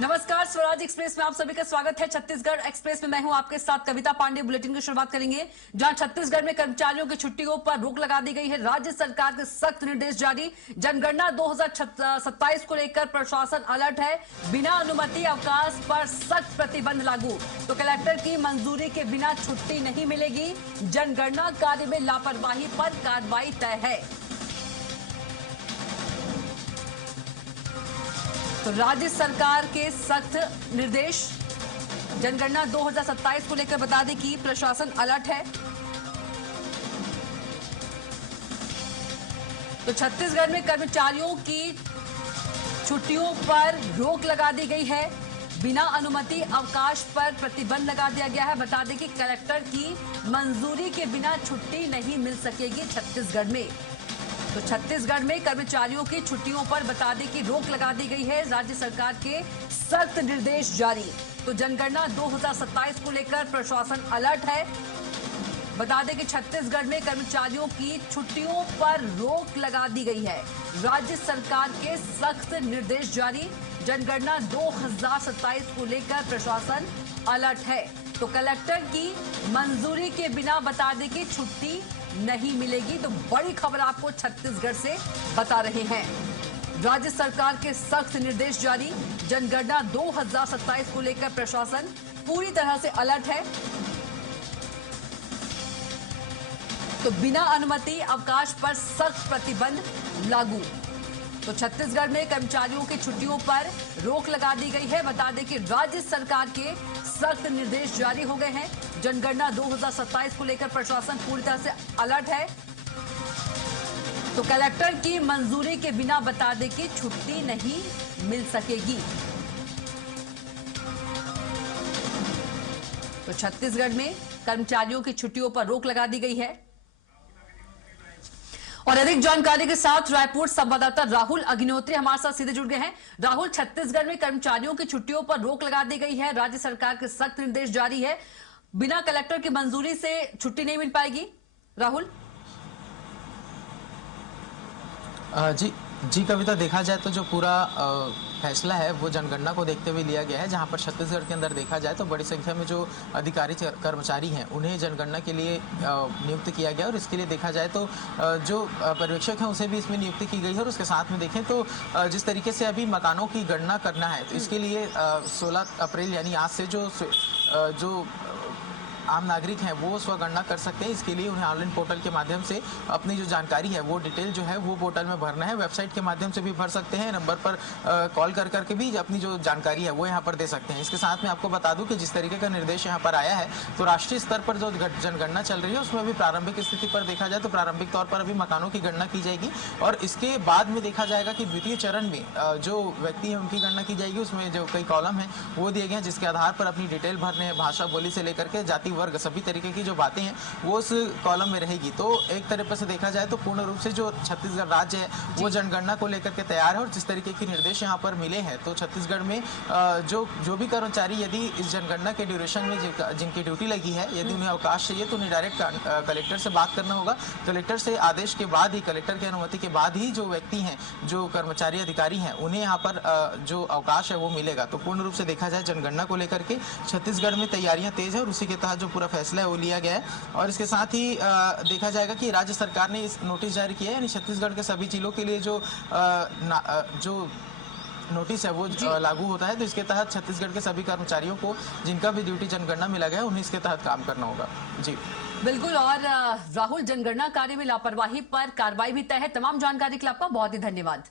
नमस्कार, स्वराज एक्सप्रेस में आप सभी का स्वागत है। छत्तीसगढ़ एक्सप्रेस में मैं हूं आपके साथ कविता पांडे। बुलेटिन की शुरुआत करेंगे जहां छत्तीसगढ़ में कर्मचारियों की छुट्टियों पर रोक लगा दी गई है। राज्य सरकार के सख्त निर्देश जारी। जनगणना 2027 को लेकर प्रशासन अलर्ट है। बिना अनुमति अवकाश पर सख्त प्रतिबंध लागू। तो कलेक्टर की मंजूरी के बिना छुट्टी नहीं मिलेगी। जनगणना कार्य में लापरवाही पर कार्रवाई तय है। तो राज्य सरकार के सख्त निर्देश। जनगणना 2027 को लेकर बता दें कि प्रशासन अलर्ट है। तो छत्तीसगढ़ में कर्मचारियों की छुट्टियों पर रोक लगा दी गई है। बिना अनुमति अवकाश पर प्रतिबंध लगा दिया गया है। बता दें कि कलेक्टर की मंजूरी के बिना छुट्टी नहीं मिल सकेगी छत्तीसगढ़ में। तो छत्तीसगढ़ में कर्मचारियों की छुट्टियों पर बता दें कि रोक लगा दी गई है। राज्य सरकार के सख्त निर्देश जारी। तो जनगणना 2027 को लेकर प्रशासन अलर्ट है। बता दें कि छत्तीसगढ़ में कर्मचारियों की छुट्टियों पर रोक लगा दी गई है। राज्य सरकार के सख्त निर्देश जारी। जनगणना 2027 को लेकर प्रशासन अलर्ट है। तो कलेक्टर की मंजूरी के बिना बता दें कि छुट्टी नहीं मिलेगी। तो बड़ी खबर आपको छत्तीसगढ़ से बता रहे हैं। राज्य सरकार के सख्त निर्देश जारी। जनगणना 2027 को लेकर प्रशासन पूरी तरह से अलर्ट है। तो बिना अनुमति अवकाश पर सख्त प्रतिबंध लागू। तो छत्तीसगढ़ में कर्मचारियों की छुट्टियों पर रोक लगा दी गई है। बता दें कि राज्य सरकार के सख्त निर्देश जारी हो गए हैं। जनगणना 2027 को लेकर प्रशासन पूरी तरह से अलर्ट है। तो कलेक्टर की मंजूरी के बिना बता दें कि छुट्टी नहीं मिल सकेगी। तो छत्तीसगढ़ में कर्मचारियों की छुट्टियों पर रोक लगा दी गई है। और अधिक जानकारी के साथ रायपुर संवाददाता राहुल अग्निहोत्री हमारे साथ सीधे जुड़ गए हैं। राहुल, छत्तीसगढ़ में कर्मचारियों की छुट्टियों पर रोक लगा दी गई है। राज्य सरकार के सख्त निर्देश जारी है। बिना कलेक्टर की मंजूरी से छुट्टी नहीं मिल पाएगी। राहुल जी कविता, देखा जाए तो जो पूरा फैसला है वो जनगणना को देखते हुए लिया गया है, जहां पर छत्तीसगढ़ के अंदर देखा जाए तो बड़ी संख्या में जो अधिकारी कर्मचारी हैं उन्हें जनगणना के लिए नियुक्त किया गया। और इसके लिए देखा जाए तो जो पर्यवेक्षक हैं उसे भी इसमें नियुक्ति की गई है। और उसके साथ में देखें तो जिस तरीके से अभी मकानों की गणना करना है, तो इसके लिए 16 अप्रैल यानी आज से जो आम नागरिक हैं वो स्वगणना कर सकते हैं। इसके लिए उन्हें ऑनलाइन पोर्टल के माध्यम से अपनी जो जानकारी है वो डिटेल जो है वो पोर्टल में भरना है। वेबसाइट के माध्यम से भी भर सकते हैं। नंबर पर कॉल कर करके भी अपनी जो जानकारी है वो यहाँ पर दे सकते हैं। इसके साथ में आपको बता दूं कि जिस तरीके का निर्देश यहाँ पर आया है, तो राष्ट्रीय स्तर पर जो जनगणना चल रही है उसमें भी प्रारंभिक स्थिति पर देखा जाए तो प्रारंभिक तौर पर अभी मकानों की गणना की जाएगी। और इसके बाद में देखा जाएगा कि द्वितीय चरण में जो व्यक्ति है उनकी गणना की जाएगी। उसमें जो कई कॉलम है वो दिए गए हैं, जिसके आधार पर अपनी डिटेल भरने हैं। भाषा बोली से लेकर के जाति वर्ग सभी तरीके की जो बातें हैं वो उस कॉलम में रहेगी। तो एक तरह से देखा जाए तो पूर्ण रूप से जो छत्तीसगढ़ राज्य है वो जनगणना को लेकर के तैयार है। और जिस तरीके के निर्देश यहाँ पर मिले हैं, तो छत्तीसगढ़ में जो भी कर्मचारी यदि इस जनगणना के ड्यूरेशन में जिनकी ड्यूटी लगी है, यदि उन्हें अवकाश चाहिए तो उन्हें डायरेक्ट कलेक्टर से बात करना होगा। कलेक्टर से आदेश के बाद ही, कलेक्टर की अनुमति के बाद ही जो व्यक्ति हैं, जो कर्मचारी अधिकारी हैं, उन्हें यहाँ पर जो अवकाश है वो मिलेगा। तो पूर्ण रूप से देखा जाए जनगणना को लेकर के छत्तीसगढ़ में तैयारियां तेज है और उसी के तहत जो पूरा फैसला है वो लिया गया है। और इसके साथ ही देखा जाएगा कि राज्य सरकार ने इस नोटिस जारी किया है, यानी छत्तीसगढ़ के सभी जिलों के लिए जो नोटिस है वो लागू होता है। तो इसके तहत छत्तीसगढ़ के सभी कर्मचारियों को जिनका भी ड्यूटी जनगणना मिला गया उन्हें इसके तहत काम करना होगा। जी बिल्कुल। और राहुल, जनगणना कार्य में लापरवाही पर कार्रवाई भी तय है। तमाम जानकारी के लिए आपका बहुत ही धन्यवाद।